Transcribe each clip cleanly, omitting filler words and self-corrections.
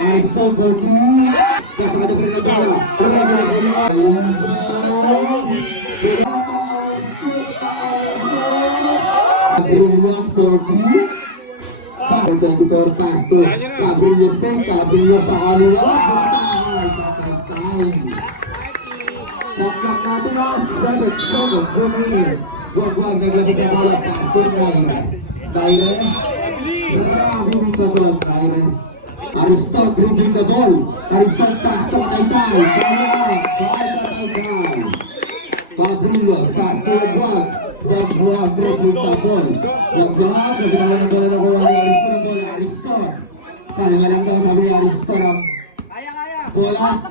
Ariston Bertie. Kasama pa rin ang bola. Wala ka na bola. Cabrillos Bertie. Pagkakitor pass to Cabrillos Pen. Cabrillos sa kaliwa. Kakay. Sakmak natin na 7 seconds remaining. Huwag naglabas ang bola. Pass to Naire. Naire. Grabe nito doon, Naire. Ariston dribbling the ball. Ariston pass to Taytay. Taytay. Cabrillos pass to Wagwag. Wagwag dribbling the ball. Wagwag. Nagkitawa ng bola na gawa ni Ariston ang bola. Ariston. Kalma lang daw sabi ni Ariston ang bola.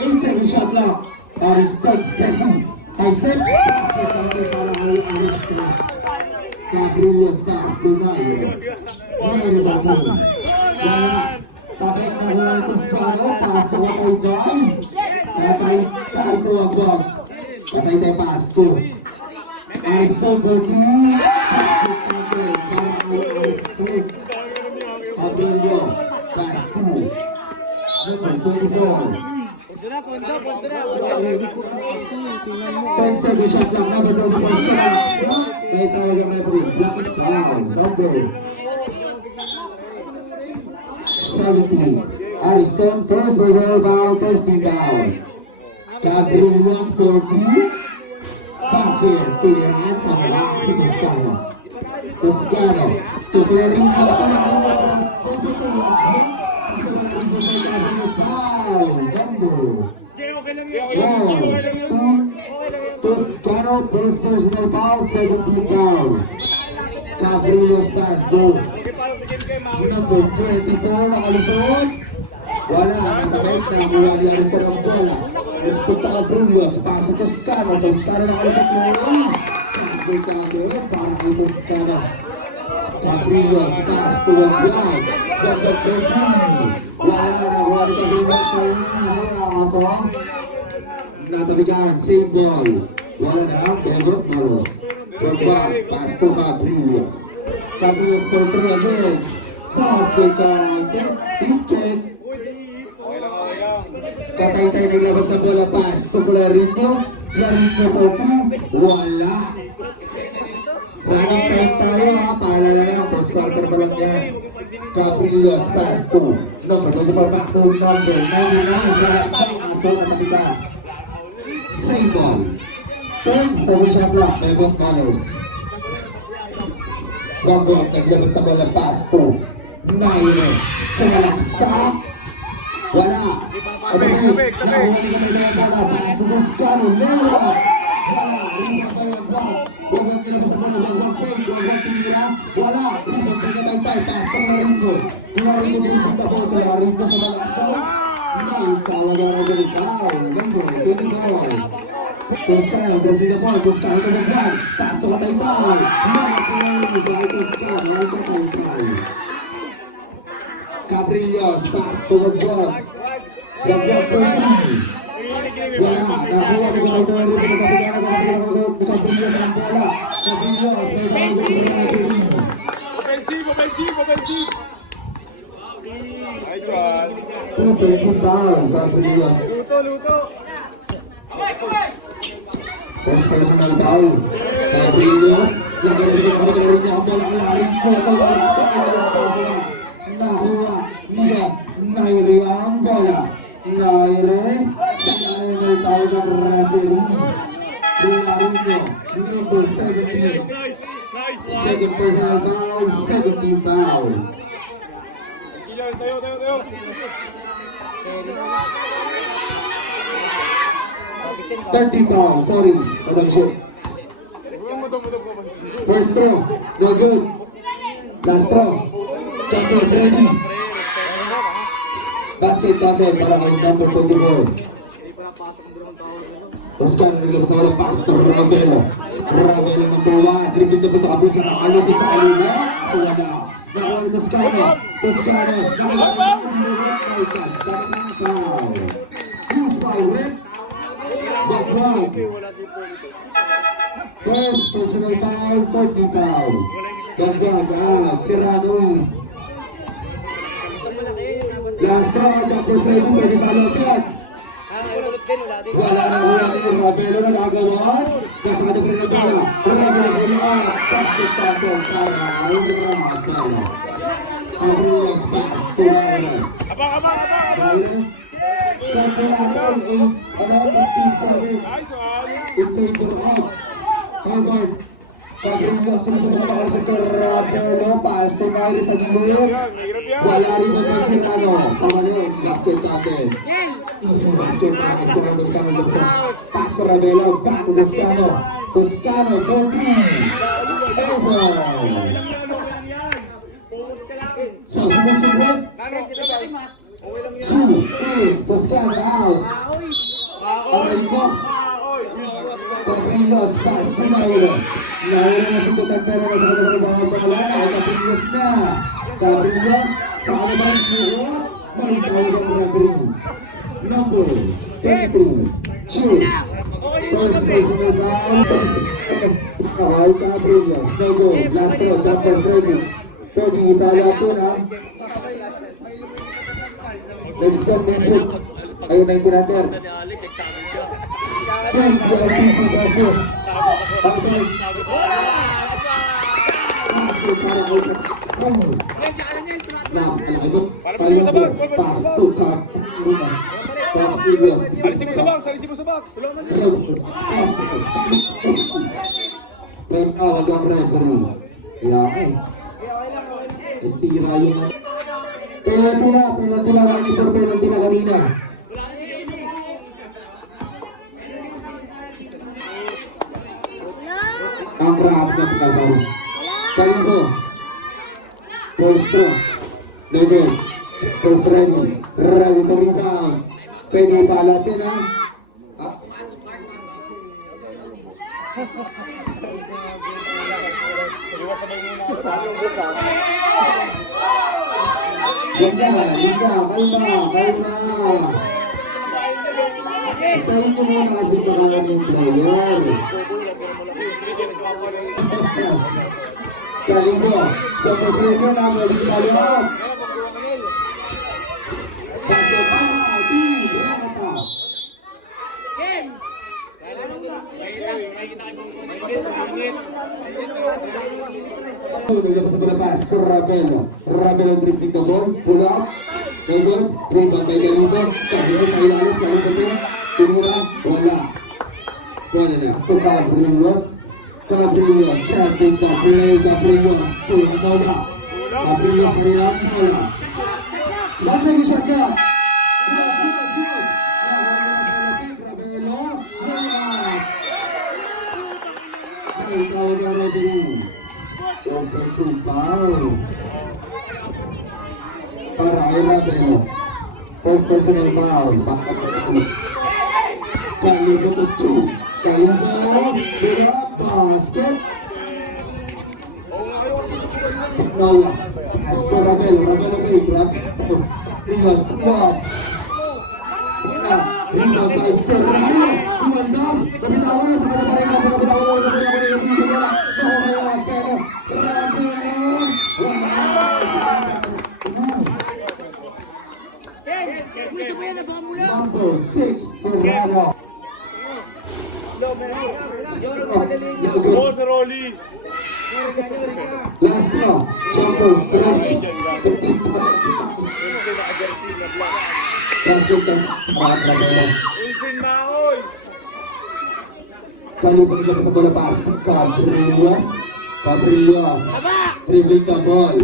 8 second shot clock. Ariston pressing. High step. Pass to Taytay para kay Ariston. Cabrillos pass to Naire. Naire the ball. Tatay na huwag ito Toscano, pass to Taytay. Tatay to Wagwag. Tatay pass to Ariston Bertie. Pass to Tatay para kay Ariston. Cabrillo, pass to number 24. 10 seconds shot lang, number 24 shots. May tawag ang referee, block it down, number 17. Ariston, first personal foul, first team down. Cabrillos Bertie. Passer, tinirahan sa mula si Toscano. Toscano, to Clarinho, tinirahan na cross, over to Wagwag. Passer na rin kay Cabrillos, foul, number 4. Toscano, first personal foul, 17 foul. Cabrillos pass to number 24, nakalusot. Wala, natabait na mula ni Ariston ang bola. Ariston to Cabrillos, pass to Toscano. Toscano nakalusot noon. Pass to Cabrillos, para kay Toscano. Cabrillos, pass to Wagwag. Wagwag 13. Wala na, wala ni Cabrillos noon. Wala, kaso. Natabigan, same ball. Wala na, Pedro Paros. Wagwag, pass to Cabrillos. Cabrillos for 3 again. Pass to Cabrillos. Check. Kataytay naglabas ng bola, pass to Clarinho. Clarinho for 2. Wala. Running time tayo ha. Paalala lang, first quarter pa lang yan. Cabrillos pass to number 24, back to number 99. So nagsang aso na matigan. Same ball. 10 sa shot clock, Devon Colors. Wagwag, naglabas na bola, pass to Naire. So malaksak. Wala. Nakuha ni Kataytay ang bola, pass to Toscano. Lewat. Wala. Rebound by Wagwag. Wagwag nilabas ang bola, Wagwag fake. Wagwag tinira. Wala. Rebound by Kataytay, pass to Clarinho. Clarinho dribbling the ball. Clarinho sa malaksak. Tawag ang referee foul. Number 24. Toscano, dribbling the ball. Toscano to Wagwag. Pass to Kataytay. Nakakulay by Toscano ang Kataytay. Cabrillos, pass to Wagwag. Wagwag for 3. Wala, nakuha ni Kataytay rin. Nagkapigan ni Cabrillos ang bola. Cabrillos, may tawag ang referee. Offensive. Nice one. Offensive down, Cabrillos. Luto. First personal foul. Cabrillos. Nagkapigan niya ang bola. Nakuha niya. Naire ang bola. Naire. Sa kanya may tawag ang referee. Clarinho. Number 17. Second personal foul. 17 foul. Tayo. 30 foul. Sorry. Madam Shit. First throw. No good. Last throw. Champions ready. Basket counted para kay number 24. Toscano naglabas na wala, pass to Ravelo. Ravelo ng bola. Dribbling na po sa kabisa ng alusot sa kalula. So wala. Nakuha ni Toscano. Nakuha kay kasama ng foul. Who's foul? Wagwag. First personal foul, 30 foul. Wagwag, Serrano. Last row, Champions Ready, pwede balot yan. Wala na muna ni Rabelo na gagawin. Nasa kanya pa rin ang bola. Rabelo bola. Tapos tatong para ang Rabelo. Abrillas pass to Ryan. Ryan. Start po natin. 15-7. Nice one. In favor of Howard. Abrillas. Sumusunod na sa Rabelo. Pass to Ryan sa gilid. Mahirap yan. Wala rin ang Serrano. Pamanin. Basket natin. Easy basket para kay Serrano. Toscano lupsa. Pass to Rabelo. Back to Toscano. Toscano. Ball 3. Elbow. So, sumusunod. 2, 3. Toscano out. Aray ko. Caprillos. Pass to Nairo. Nairo na si Tutan pero nasa katalang mga bola. Caprillos na. Caprillos. Sa kanilang buo. May tawag ang referee. Number 23. Chu. First personal foul. Foul Caprillos. No goal. Last row. Jumpers ready. Pwede itala ito na. Next up, Benjit. Ayun na yung tinander. LPC versus Bakit. Bakit para kay Kamu. Tayo po. Pass to Caprillos. Caprillos. Alisin mo sa box, alisin mo sa box. Tawag ang referee. Kaya eh. Sira yung penalty na kami por penalty na kanina. Ang rahat na pagkasama. Kayo po. First throw. Debe. First running. Rawi pa rin ka. Pwede palatin ha. Linda, kalma. Tayo nyo muna kasi pakalan yung player. Kalimbo, Champions League na mali malawag. Naglapas sa bola pass to Rabelo. Rabelo drifting the ball, pull up. Ngayon, rebound by Galindo. Kasi po sa ilalim, Galindo din. Tinira, wala. Wala na. To Caprillos. Caprillos, serving the play. Caprillos, to Bola. Caprillos pa rin ang wala. Nasa yung shot ka. Rabelo, wala. Ay, tawag ang referee. Offensive foul. Para kay Rabelo. First personal foul. Kalibo to 2. Kalibo. Bira. Basket. Noah. As to Rabelo. Rabelo kay Grab. Rios. Block. Rebound by Serrano. Kumandam. Nabitawan na sa kanya pa rin kasi nabitawan na Number 6, Serrano. Ball sa Rolly. Last row, Champions ready. Basket ang mga Rabelo. Ulfin Maoy. Kalipan nila sa bola pass to Caprillos. Caprillos. Dribbling the ball.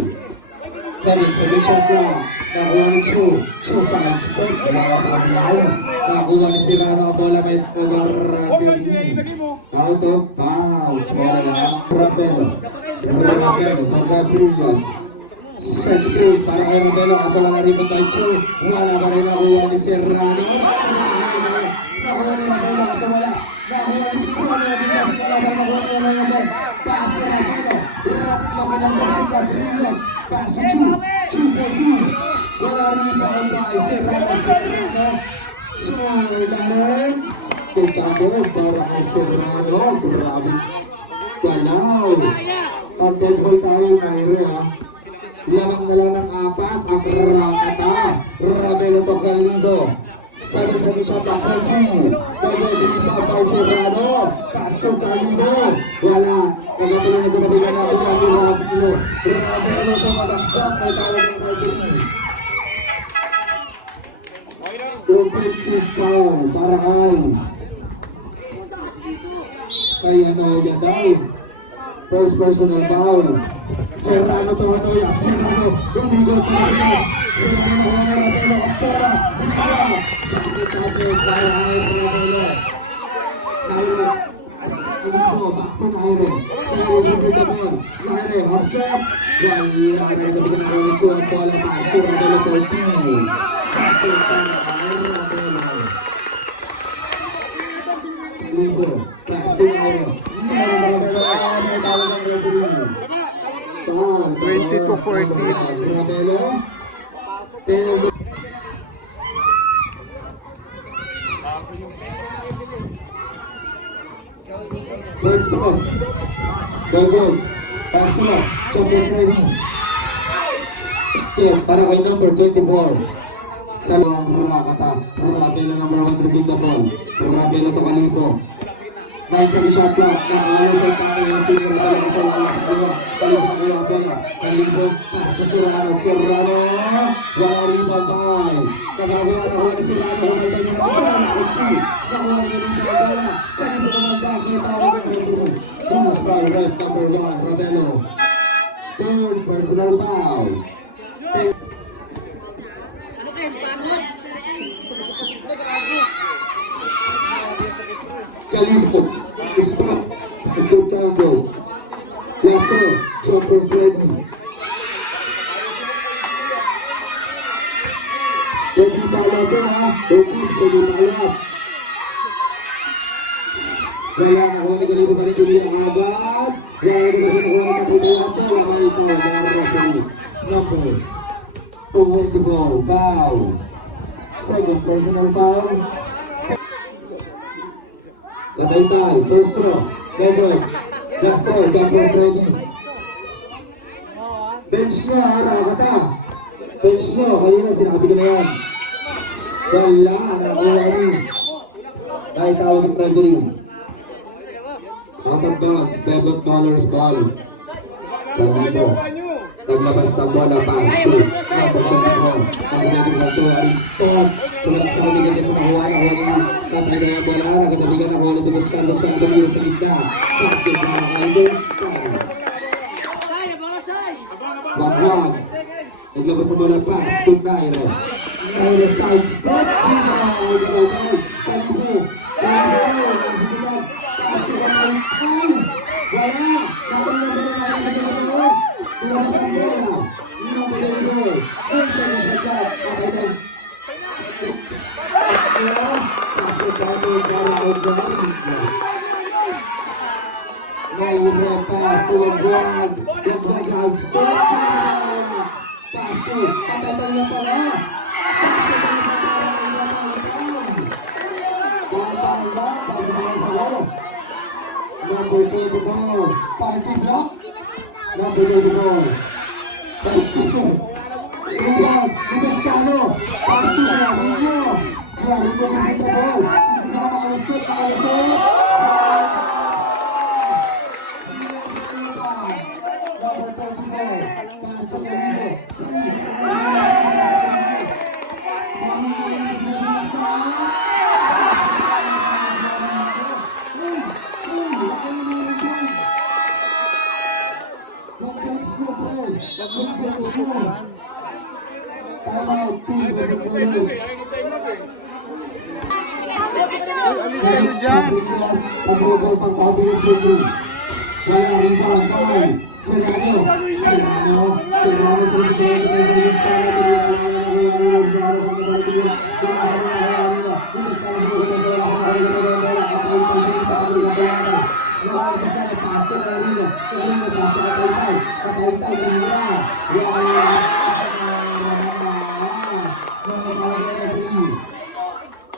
7 shot clock. Nakuha ni Chu. Chu sa handstand. Wala sa kapilaw. Nakuha ni Serrano ang bola may Pogar referee. Out of bounds. Wala na. Rabelo. Rabelo. Caprillos. Set screen para kay Rabelo. Kaso wala rin tayo Chu. Wala ka rin nakuha ni Serrano. Nakuha ni Rabelo. Kaso wala. Nakuha ni Serrano. Bigas wala ka nakuha ni Rabelo. Pass to Rabelo. Rap lang ka ng Caprillos. Pass to Chu. Chu for 2. Wala rin pa ang kay Serrano. So, ilalim. Tugado para kay Serrano. Grabe. Galaw. Pag-deadball tayo, Mayre ha. Lamang na lang ng 4. Ang Rakata. Galindo. 7-second shot na 4-2. Dagay dito kay Serrano. Castro Galindo. Wala. Nagatuloy na kinabigan na po ang Ravelo. Ravelo sa madaksak. May tawag ng referee. Offensive foul para kay Yadal. First personal foul. Serrano to Anoya. Serrano. Umigot na natin. Serrano na kuha na Ravelo. Ang pera. Pinala. Kasi tayo para kay Ravelo. Nairo. Dito. Back to Nairo. Nairo. Ripple the ball. Nairo. Half step. Wala. Nagkatigan na rin siya. Ang pala. Pass to Ravelo for 2. Back to Ravelo. Dito. Pass to Nairo. May tawag ng referee. 22-14. Ravelo. Next one. Gagol. Pass to lang. Champion training. Kid, para kay number 24. Sa lang Rakata. Ravelo number 1 dribbling the ball. Ravelo to Kalipo. 9-second shot clock. Nakahalo sa pangyayon. Sino na talaga sa wala sa kanya. Kalipo ng Ravelo. Kalipo. Pass to Serrano. Serrano. Wala rebound time. Nagagawa na kuha ni Serrano. Kumalta niya na. Para kay Chi. Nakuha ni Kalipo ng bola. Kalipo kumanda. May tawag ng referee. Who's foul? Red number 1. Ravelo. Third personal foul. Kalipo. Stop. Stop Campbell. Lasso. Choppers ready. Pwede palap na. Pwede palap. Wala na kuha ni Kalipo pa rin pili ang agad. Wala na kuha na kapituwa po. Wala ito. Number 24. Foul. Second personal foul. Katay-tay, first throw, double, last throw, jumpers ready. Bench nyo, Rakata. Bench nyo, kanina sinabi ko na yan. Wala, nakuha ni. Dahil tawag ng referee. Out of bounds, $7 ball. Kalipo. Naglabas ng bola, pass to. Number 24. Number 24, Ariston. Sumanak sa kanigan niya sa nakuha na kuha Katay na yung bola, nagkatabigan na kuha nito Los Carlos ang dumiro sa gitna. Basket para kay Benstan. 1-1. Naglabas ng bola, pass to Nairo. Nairo side step. Kalipo. Kalipo. Nasikitan. Pass to Kamay. Ay! Wala! Natang na bola na nagkatabigan. Tinabas ang bola. Number 24. Benson na siya clock. Katay na. Nairo pass to Lebron. Lebron out step. Pass to Tatay na pala. Pass to Number 24. Party block. Number 24. Pass to Lebron. Nicoscano. Pass to Clarinho. Clarinho kumita ball. Sisig na nakalusot. Number 24. Pass to Clarinho. Time out, team. Alis kayo dyan. Pasubol pang Cowboys League. Wala rin pa ang time. Serrano. Serrano sumusipin ito kayo sa Luscano. Serrano kung nabalik ko yun. Pastor Marino, Pastor Katay-tay kanina.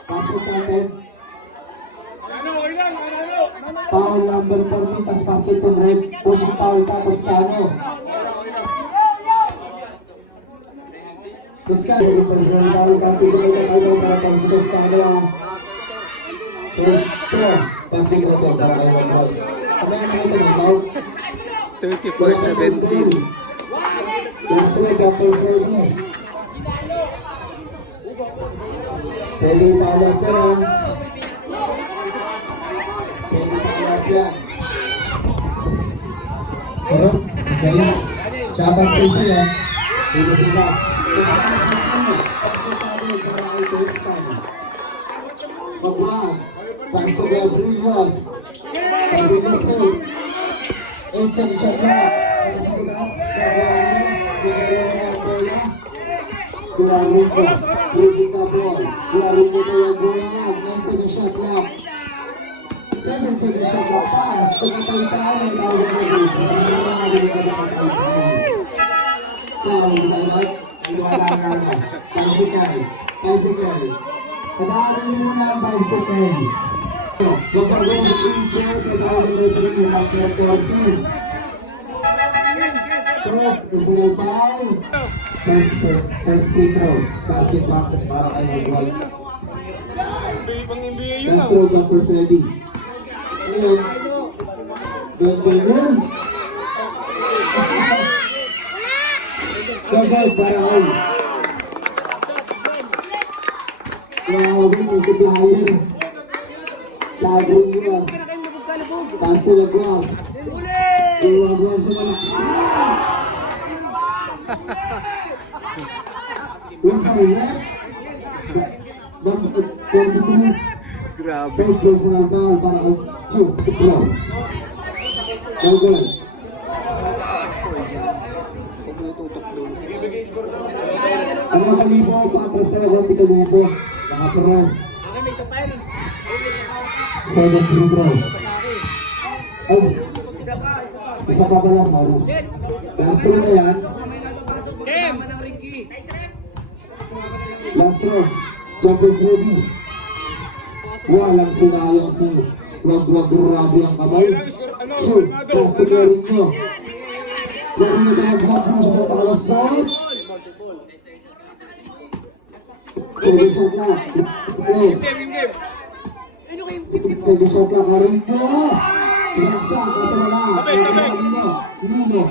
Pastor Katay. Foul number 14, tas basket to Red. Pushing foul tapos Cano. Pescado, personal tayo kapituloy na tayo para pang-stos camera. Pesto, basketball to para kayo mag-out. Ano yung nakita mag-out? 34-17. Last na, jumpers ready. Pwede ipalat ka na. Pwede ipalat yan. Pero, okay. Shoutout sa isi ha. Dito sila. Magwag. Pastor Rodriguez. Rodriguez to. 8 second shot na. Pasok na. Kularin ko. Ruling na ball. Kularin ko na yung buwangan. 9 second shot na. 7 second shot na. Pass. Tumatay tayo. Tawag na rin. Foul, dapat iwala na. Bicycle. Pagkakalin mo muna ang bicycle. Kapag-gawin sa teacher, pagkakalin mo ito yung number 14. Personal foul. First free throw. Basket back para kay Magwal. Pang NBA yun Last throw, jumpers ready. Ngayon, ganda yun. Gagay, parang. Grabe mo si Blayer. Chabong Yumas. Pasto Lagwag. Iwagwag sa malaki. Yung pangit. Dapat 42. Grabe. Third personal foul para kay Chu. Gagay. Ang mga kalibo, patras na ako, pitalibo. Nakapuran. 7 free throw. Ay, isa pa pala, sorry. Last throw na yan. Last throw. Jumpers ready. Walang sinayang si Wag-wag grabe ang kamay. Shoot, plastic na rin nyo. Dari nyo ito mag-block sa mga pakalasot. Second shot na. Okay. Second shot na. Karin nyo. Pinaksa. Kasama na. Nino.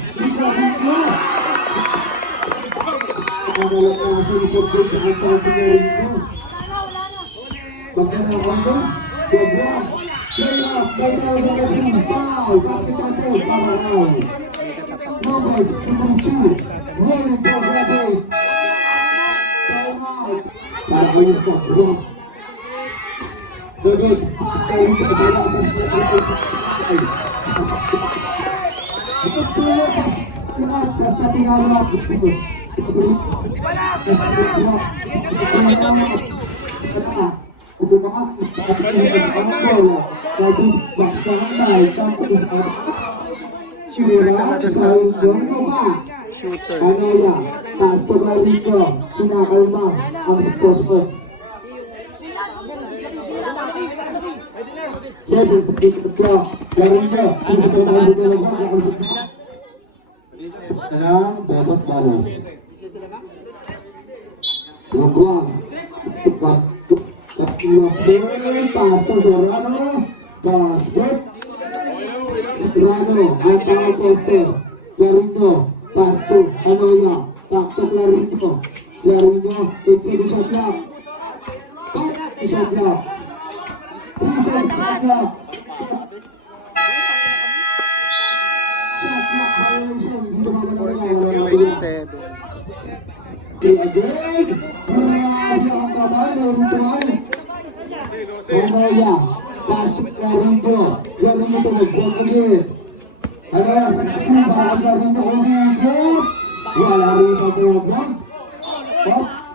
Nagalat na sa likod ko sa kansaan si Karin nyo. Magkanakan ko. Wag-wag. Kaya, kaya na foul. Basketball para now. Number 22. Rolling ball ready. Time out. Para kayo po. David. Kayo sa kapala. Ito tulo. Basta pinawak. Ito mga lagi baksa ng bahay tapos Shura sa yung ba? Shooter. Ano yan? Pastor Marico, kinakalma ang sponsor. 7 sa pagkakla. Laro nyo, sinito na ang dalawa na ang dapat balos. Lagwag. Pastor Serrano. Basket. Serrano. Ang tawag poster. Clarito. Pastor. Anoya. Takto Clarito. Clarito. 8 second shot clock. 5 shot clock. 3 second shot clock. Shot clock violation. Dito ka na 7. again. Grabe ang kamay. Narutuan. Anoya. Pastor Clarito. Clarito to nag-block ulit. Anoya sa screen para Clarito umigit. Wala rin ang buwag.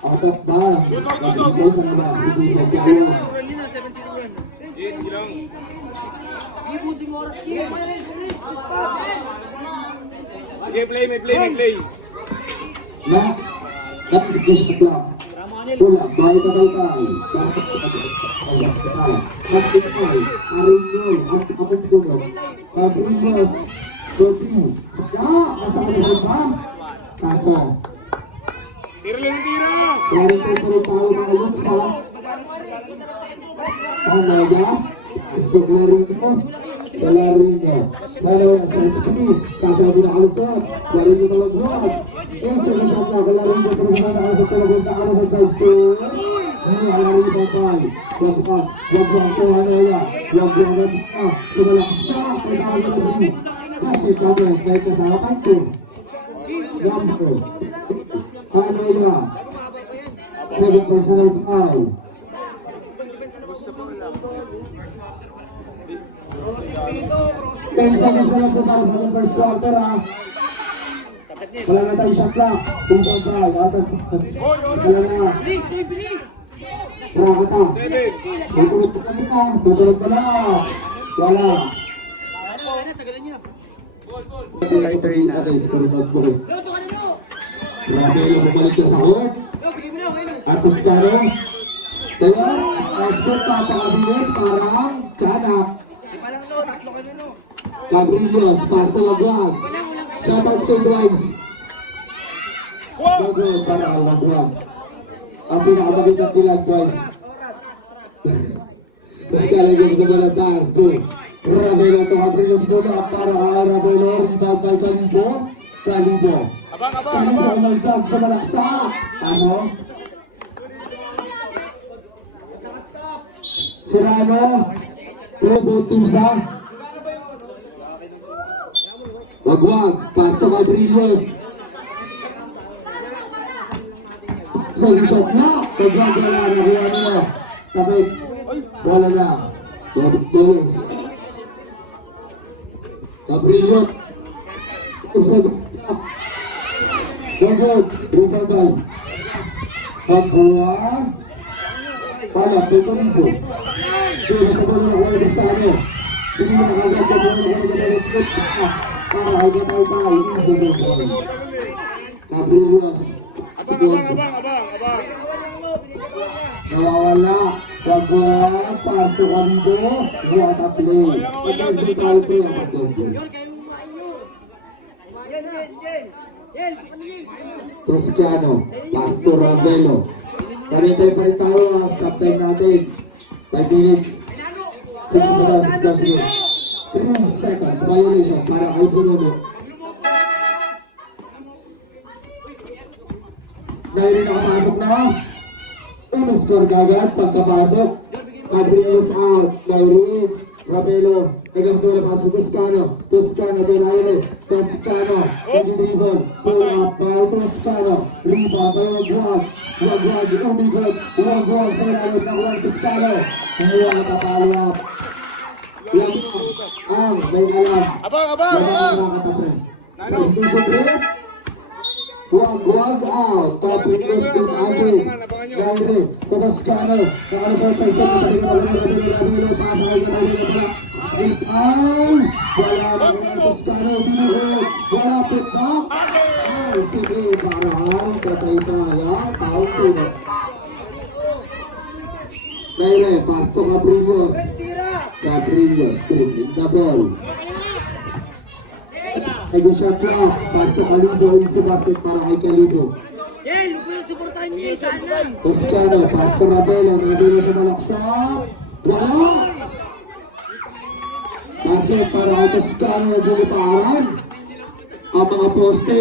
Out of bounds. Nagdito sa labas. Hindi sa Diallo. Yes, lang. Sige, play, may play. Na, tapos shot clock. Wala, dahil kakay. Basket kakay. Kapit ko, Arinol, at akong tulog. Fabrizos, Rodri. Nasa kanila ba? Kaso, Tira lang, tira! Meron tayo pa rin tayo mga youths ha. Oh my God. Gusto ko na rin mo. Wala rin na. Dalawa na sensitive. Kasabi na kalusot. Wala rin mo malagluwag. Yes, na shot na. Wala rin mo sa mga nakalusot na nabunta ka na sa side shoot. Wala rin mo pa. Wag pa. Wag mo ang tuwa na yan. Wag mo ang nabunta. Sumalaksa. Pagkakal na sa bini. Kasi kami, may kasapan ko. Rambo. Ano yan? Second personal foul. 10 seconds na lang po para sa ating first quarter ha. Wala na tayo shot clock. Punta ba? Wala na. Rakata. Tutulog pa kita. Tutulog pa na. Wala. Kulay 3 na tayo. Score mag-bulit. Grabe yung bumalik na sa court. At Toscano. Kaya, score kapakabilis parang tiyanak. Cabrillos, pass na Wagwag. Shoutouts kay Dwights. Wagwag para kay Wagwag. Ang pinakamagandang ilan, Dwights. Tapos kalagyan sa mga taas doon. Ravelo to Cabrillos muna para kay Ravelo. Rebound by Calibo. Calibo kumaltag sa malaksa. Ano? Serrano. Robo Timsa. Wagwag, pass to Cabrillos. Second shot na. Wagwag wala na. Kuha nyo. Tapit. Wala na. Robert Dowens. Cabrillos. Second shot. Wagwag. Rebound time. Wagwag. Wala. Puto rito. Dito sa dulo na kuha ng Toscano. Hindi na nakagad kasi wala kuha ng Toscano. Para ay gatay-tay, is the good points. Cabrillos. Nawawala. Wagwag. Pass to Calibo. What a play. Against the tayo pre ang pagdagdag. Toscano. Pass to Ravelo. Panintay pa rin tayo ang stop time natin. 5 minutes. 6 minutes. 3 seconds violation para kay Bruno. Dahil nakapasok na. Score kagad pagkapasok. Cabrillos out. Dahil Ravelo. Nagamit na pasok. Toscano to Nairo. Toscano. Nag-dribble. Pull up by Toscano. Rebound by Wagwag. Wagwag. Umigod. Wagwag sa ilalim ng Juan Toscano. Kumuha na papalo up. Ang may alam. Abang. Nakakatapre. Substitution rate. Wagwag out. Cabrillos din agad. Gaire. Toscano. Nakalusot sa isang matabi ka pala ng Ravelo. Pasa kay Ravelo pala. Ay! Wala na Juan Toscano. Dinuhod. Wala pitak. Ay, sige. Parang patay tayo. Paupo na. Gaire. Pass to Cabrillos. Cabrillos, dribbling the ball. Nag shot clock. Pass to Calibo in sa basket para kay Calibo. Toscano, pass to Ravelo. Ravelo sa malaksak. Wala! Basket para kay Toscano. Naguliparan. Ang mga poste.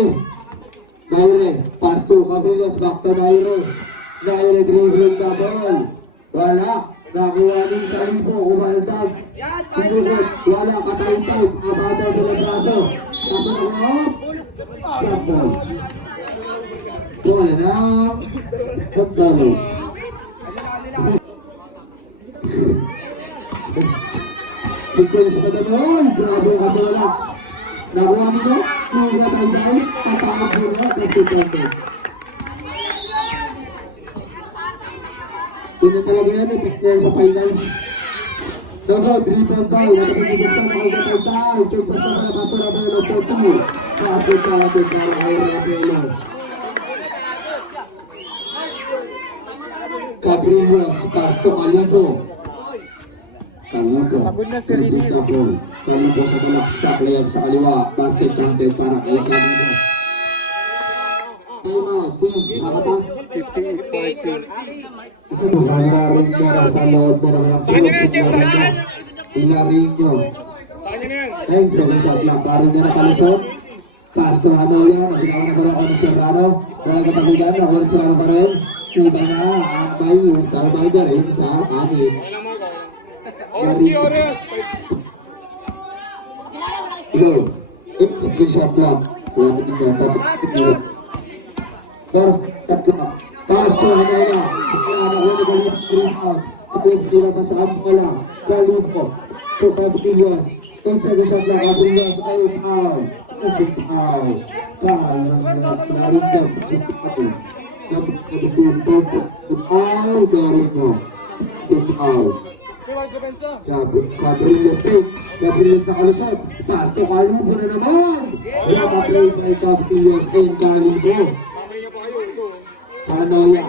Naire, pass to Cabrillos. Back to Naire. Naire dribbling the ball. Wala. Nakuha ni Calibo, umaldag. Pinukot, wala katay-tay. Ababa sa labraso. Kaso na loob. Jump ball. Bola na. $1. Sequence pa naman. Grabe yung kaso wala. Nakuha nito. Nakuha tay-tay. Tatakap mo na. That's the content. Yun na talaga yan, epektiyan sa finals. Dogo, 3-point tayo. Nakapagpagpasta, makagpagpagpagpag. Pagpasta ka na, Pastor Ravelo, 4-2. Pastor ka natin para kay Ravelo. Cabrillos, Pastor Calibo. Calibo sa balaksak, layab sa kaliwa. Basket counted para kay Calibo. Time out, team. Nakata? 58 points. play. Isa mo, Hilarinho nasa loob mo naman ang field. Si Hilarinho. Sa kanya na yan. And second shot lang. Pari niya nakalusot. Pass to Hanoya. Nabitawan na ba ako si Serrano? Walang katabigan. Nakuha si Serrano pa rin. Iba na ang bayo sa umaga rin sa amin. Kailan mo ko. Oras ki, oras. Go. It's second shot lang. Wala na din yung tatapit. Oras tatlo. Pass to Hanoya. Wala na wala na rebound. Kapit dito pa sa Ampola. Kalito. So, Cabrios. In second shot lang. Cabrios. Ay, foul. Shoot out. Foul. Claringo. Shoot out. Foul. Claringo. Step out. Iwas depensa. Cabrios take. Cabrios nakalusot. Pass to Calubo na naman. What a play by Cabrios and Calubo. Mamay niya pa kayo. Ito. Hanoya.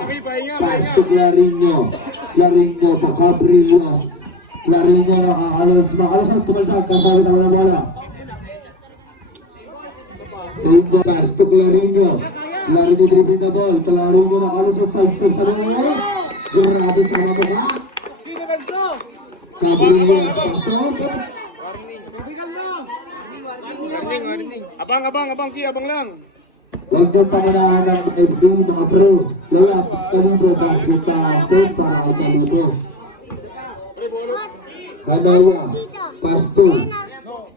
Pass to Claringo. Claringo to Cabrios. Claringo nakalusot. Tumaltag. Kasawit ako ng bola. Save the pass to Claringo. Claringo dribbling the ball. Claringo nakalusot. Side step sa loob. Grabe sa mga mukha. Cabrios. Pass to Abang, Ki, abang lang. Huwag niyong panganahan ng FB, mga crew. Layap, Kalibo, basket captain para kay Kalibo. Hanoya, pass to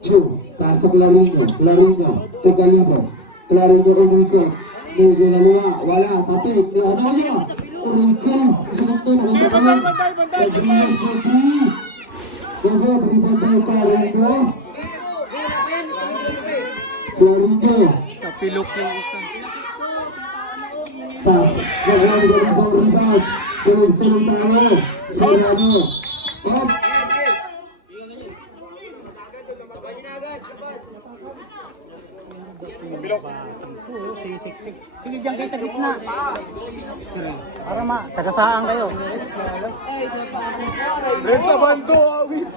Chu, pass to Claringo, Claringo, to Kalibo. Claringo umikot, medyo naluwa, wala, tapit, ni Hanoya. Umikot, sunod to, nakita ka lang. Cabrios, Gogo, rebound by Claringo. Claringo. Kapilok yung isa. Pass. Nakuha ni Kalibo, rebound. Tuloy-tuloy tayo. Serrano. Up. Sige dyan kayo sa gitna. Para sagasaan kayo. Red sa bando, awit.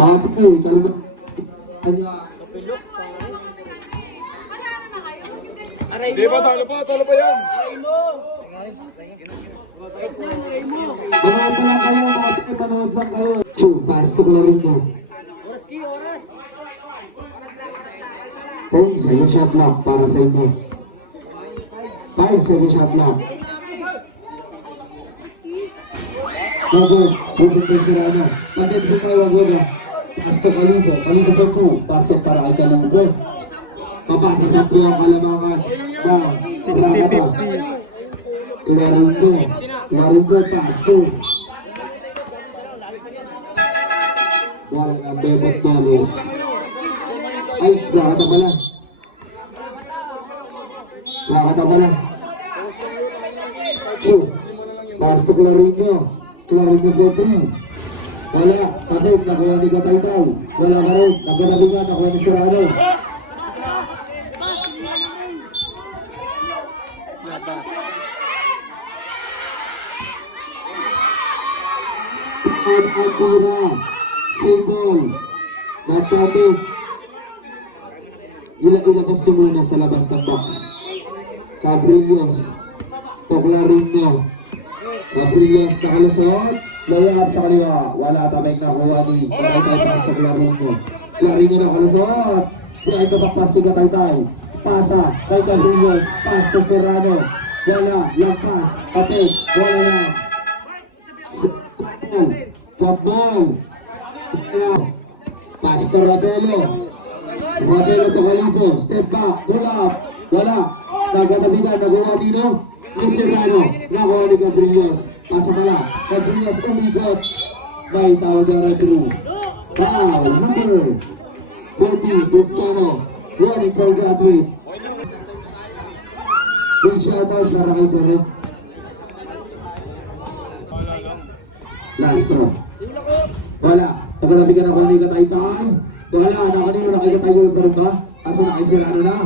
Bakit eh, Kalibo. Kanya. Di ba, talo pa yan. Manood lang kayo, manood lang kayo. Chu, pass to Claringo. Ten, second shot lang para sa inyo. 5 second shot lang. Gogo, Gogo po Serrano. Pagkat po tayo, Gogo. Pass to Kalibo. Kalibo po 2. Basket para kay Kalibo. Papasa sa po ang kalamangan. Bang. 60-50. Claringo. Claringo, pass to. Wala ng bebot dollars. Ay, wakata pala. Wakata pala. Chu. Pass to Claringo. Claringo po 3. Wala. Tapos, nakuha ni Gataytay. Wala ka rin. Nagkatabigan, nakuha ni Serrano. At Pura. Symbol. Natabit. Ilabas nyo muna sa labas ng box. Cabrios. To Claringo. Cabrios nakalusot. Layup sa kaliwa. Wala tatay nakuha ni Pataytay pass to Claringo. Claringo nakalusot. Kaya ito pass kay Pataytay. Pasa kay Cabrios. Pass to Serrano. Wala. Lagpas. Tapit. Wala lang. Top ball. Pass to Rabelo. Rabelo to Kalibo. Step back. Pull up. Wala. Nagkatabigan. Nakuha dito. Ni Serrano. Nakuha ni Cabrios. Pasa pala. Cabrios umikot. May tawag ang referee. Foul. Number 40. Toscano. Warning for graduate. Big shoutouts para kay Torre. Last round. Wala. Nagkatabigan ako ni Gataytay. Wala. Nakanino nakikatayo pa rin ba? Kaso nakisirano na.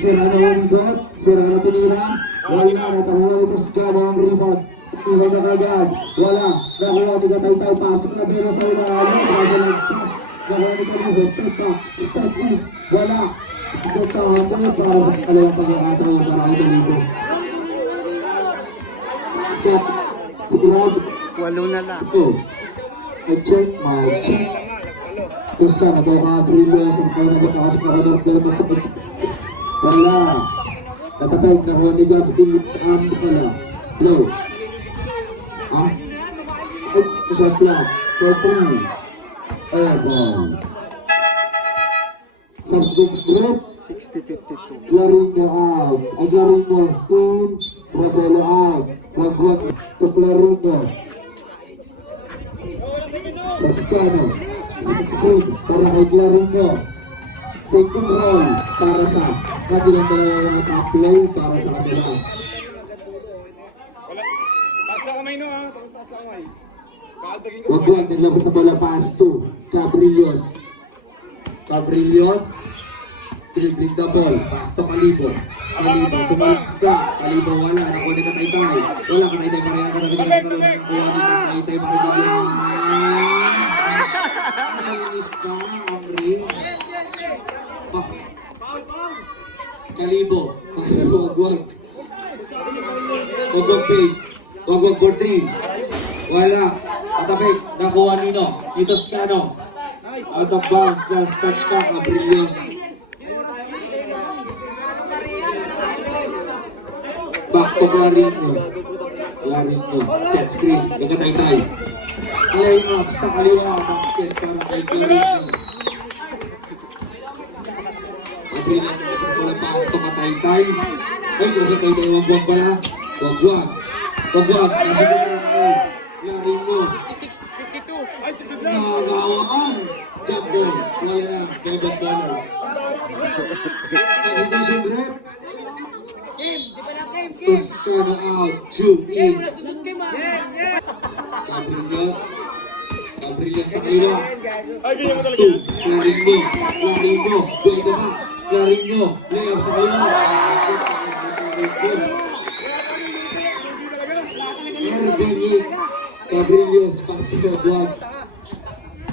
Serrano umikot. Serrano tinira. Wala. Natakuha ni Toscano ang rebound. Iba na kagad. Wala. Nakuha ni Gataytay. Pasok na Belo sa ilalim. Kaso nagpas. Nakuha ni Kalibo. Step back. Step in. Wala. Isang tahato para sa kalawang pagkakataon para kay Kalibo. Scott, sigurado. 8 na lang. Oh, I check my check. Terus ka, nagkakabrilyo sa mga nagkakasok na order. Wala. Natatawag na Ronnie God, pilit pala. Blow. Ah? Ay, shot clock. Purple. Airball. Substitute group. 60-52. Clarinho out. Ay, Clarinho. In. Rebelo out. Wag-wag. To Clarinho. Toscano. Screen para kay Clarinho. Take control para sa kanilang mga top play para sa kanila. Wala. Taas na kamay no ha. Taas na kamay. Kakaldagin ko. Wag-wag. Naglabas sa bola pass to Cabrillos. Cabrillos. Dribbling the ball. Pass to Kalibo. Kalibo sumalaksa. Kalibo wala. Nakunin ka Taytay. Wala ka Taytay pa rin. Nakatabi ka rin. Nakuha ka Taytay pa rin. Nainis ka, Amri. Kalibo. Pass to Wag-wag. Wag-wag fake. Wag-wag for 3. Wala. Katapik. Nakuha Nino. Nito Toscano. Out of bounds. Just touch ka. Cabrillos. Back to Clarinho. Clarinho. Set screen. Nagkatay-tay. Play up sa kaliwa. Basket para kay Clarinho. Cabrillos. Wala pass to Katay-tay. Ay, kung Katay-tay. Wag-wag pala. Wag-wag. Wag-wag. Nasa Clarinho. Clarinho. 52. Ay, sige lang. Nagawaan. Jump ball. Wala na. $7. Substitution rep. Toscano out. Zoom in. Cabrillos. Cabrillos sa kaliwa. Ay, ganyan mo Pass talaga. to Clarinho. Clarinho. Pwede ba? Clarinho. Layup sa kaliwa. Ervingin. Cabrillos. Pass to Wag-wag.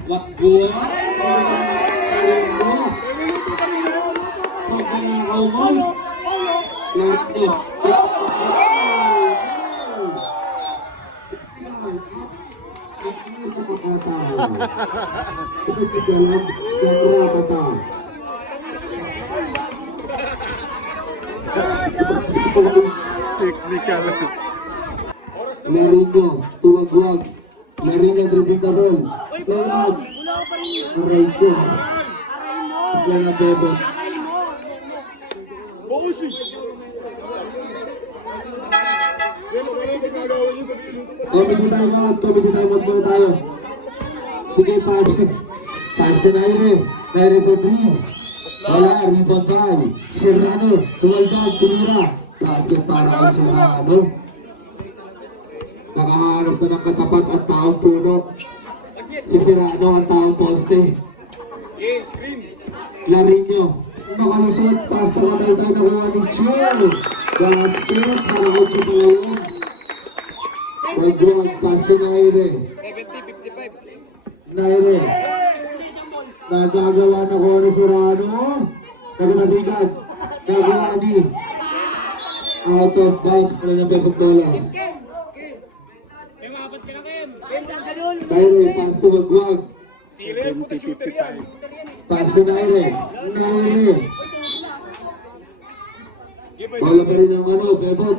Wag-wag. Clarinho. Pag nanakaw mo. Clarinho. Technical. Clarinho, tuwag-wag. Clarinho, dribbling the ball. Layup. Aray ko. Wala na bebot. Boss eh. Committee time out. Committee time out muna tayo. Sige, pass. Pass to Naire. Naire for 3. Wala, rebound tayo. Serrano, tumaldag, tumira. Basket para kay Serrano. Nakahanap na ng katapat at taong puno. Si Serrano ang taong poste. Okay, screen. Clarinho, makalusot. Pass to Katay-tay na kuha ni Chill. Basket para kay Chipalawan. Wag-wag, pass to Naire. 70-55. Naire. Nagagawa na ko ni Serrano. Naganabigat. Nagawa ni. Out of bounds. Wala ng $7. Naire, pass to Wag-wag. Sira yung puta shooter yan. Pass to Naire. Naire. Wala pa rin ang bebot.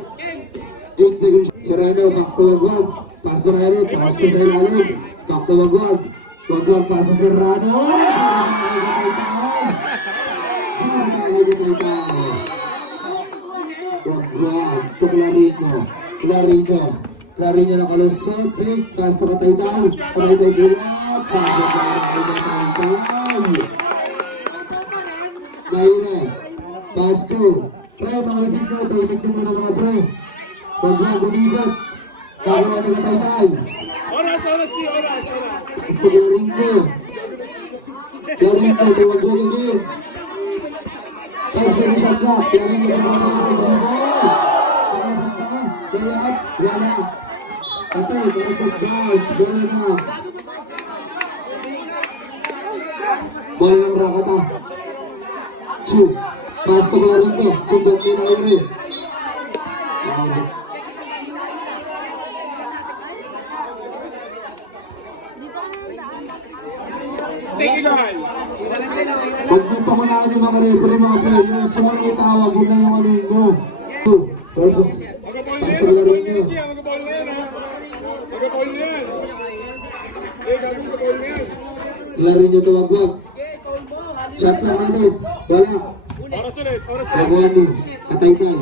8 seconds. Serrano, back to Wag-wag. Pass to Naire. Pass to Serrano. Back to Wag-wag. Wag-wag, pass to Serrano. Wag-wag to Clarinho. Clarinho. Clarinho nakalusot. Big pass to Katay-tay. Katay-tay bulat. Pass to Katay-tay. Naire. Pass to. Pre, mga ibig mo. Ibig mo na mga pre. Wag-wag, bumigot. Nagawa ni Katay-tay. Oras, di oras. Gusto Clarinho. Clarinho, tuwag-wag again. 5 seconds shot clock. Clarinho, layup, wala. Atay, out of bounds. Bola na. Bola ng Rakata. Chu. Pass to Clarito. Sundan ni Nairi. Tingnan. Pag di pa kunahan yung mga referee, mga players, kung ano itawag, yun lang yung ano yun. Two versus pass to Clarito. Mag-ball na yan, ha? Mag-ball na yan. Eh, gagawin mag-ball na yan. Clarito tuwag-wag. Shot lang natin. Wala. Oras ulit, oras ulit. Kabuani. Katay-tay.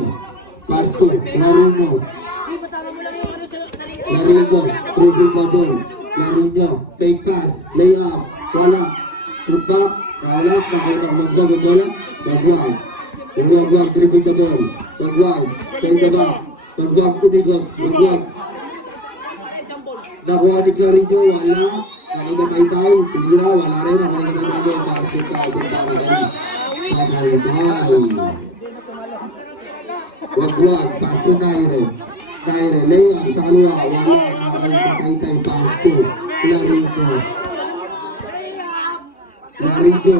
Pass to Clarito. Clarito. Proving bubble. Clarito. Take pass. Lay up. Wala. Put up. Wala. Nakainak magda. Wala. Wagwag. Wagwag. Dribble the ball. Wagwag. Take the back. Wagwag. Tumigot. Wagwag. Nakuha ni Clarito. Wala. Nakikapay-tay. Tigla. Wala rin. Nakikapay-tay. Basket tayo. Nakikapay. Wagwag. Pass to Naire. Naire. Lay up sa kaliwa. Wala. Nakikapay-tay. Pass to Clarito. Clarito.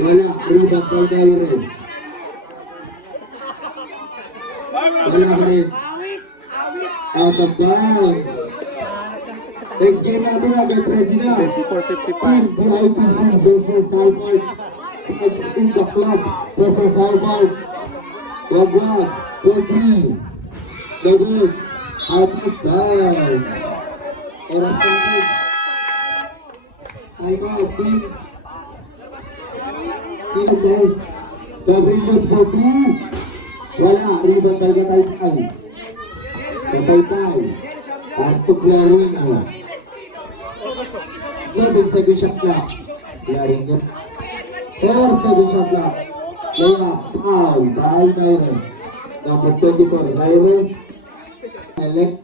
Wala. Rebound by Naire. Wala pa rin. Out of bounds. Next game natin na. Get ready na. 54-55. Team DITC versus Harvard. Teams in the club versus Harvard. Wagwag. 4-3. The game. Out of bounds. Oras natin. Time out. Team. Sino ba? Cabrillos 4-3. Wala. Rebound by Gatay-Tay. Gatay-Tay. Pass to Clarino. 7-second shot clock. Clarino. 4-second shot clock. Layup. Foul by Naire. Number 24. Naire. Elect.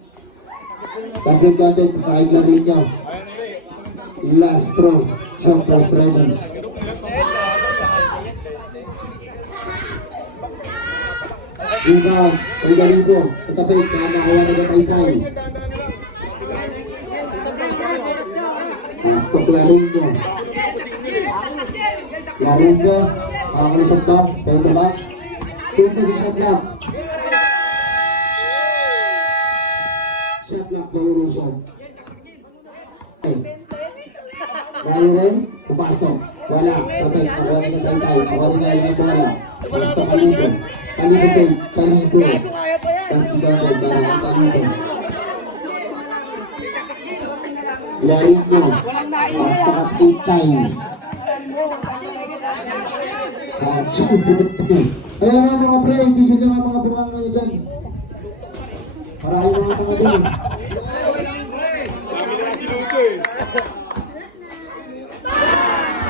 Passing contact by Clarino. Last throw. Jumpers ready. Rebound. By Garito. Patapit. Nakakuha na Gatay-Tay. Pass to Clarino. Clarino. Makakalisot daw. Tayo na ba? 2-second shot clock. Shot clock by Uruson. Naire. Pumasok. Wala. Tapit. Nakuha na Gatay-Tay. Nakuha na yung bola. Pass to Kalito. Kalito take. Kalito. Pass to Kalito. Para Kalito. Clarino. Pass to Gatay-Tay. Kaya nga mga pre, hindi nyo nga mga bunga ngayon dyan. Maraming mga tanga din. Dami na kasi luto, eh.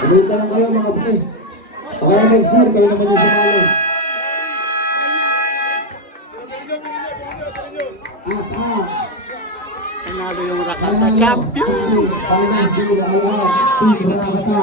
Ulit na lang kayo mga pre. Kaya next year, kayo naman yung sumalo. At Panalo yung Rakata champion. Finals game, Team Rakata.